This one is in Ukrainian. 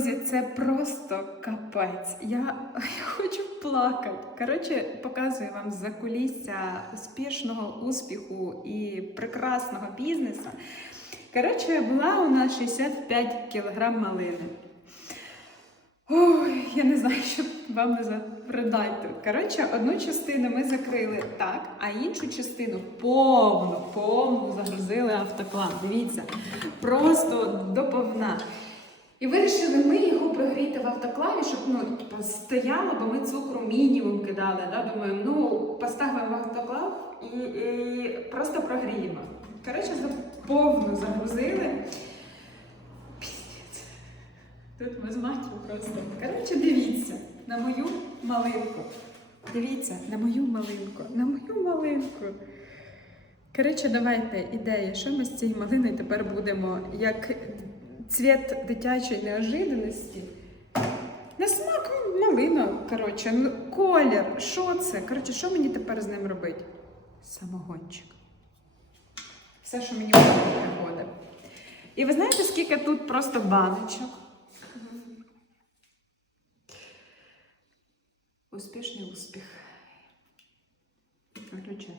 Друзі, це просто капець. Я, я хочу плакати. Коротше, показую вам закулісся успішного успіху і прекрасного бізнесу. Коротше, була у нас 65 кг малини. Ой, я не знаю, що вам не запридати. Коротше, одну частину ми закрили так, а іншу частину повну, повну загрузили автоклав. Дивіться, просто доповна. І вирішили ми його прогріти в автоклаві, щоб ну, типу, стояло, бо ми цукру мінімум кидали. Да? Думаємо, ну поставимо в автоклав і, і просто прогріємо. Коротше, повну загрузили. Піздець. Тут ми з матір'ю просто. Коротше, дивіться на мою малинку. Дивіться на мою малинку, на мою малинку. Коротше, давайте ідея, що ми з цією малиною тепер будемо як цвіт дитячої неожиданності. На смак малина, коротше, колір, що це? Коротше, що мені тепер з ним робити? Самогончик. Все, що мені приходить. І ви знаєте, скільки тут просто баночок? Успішний успіх. Виключай.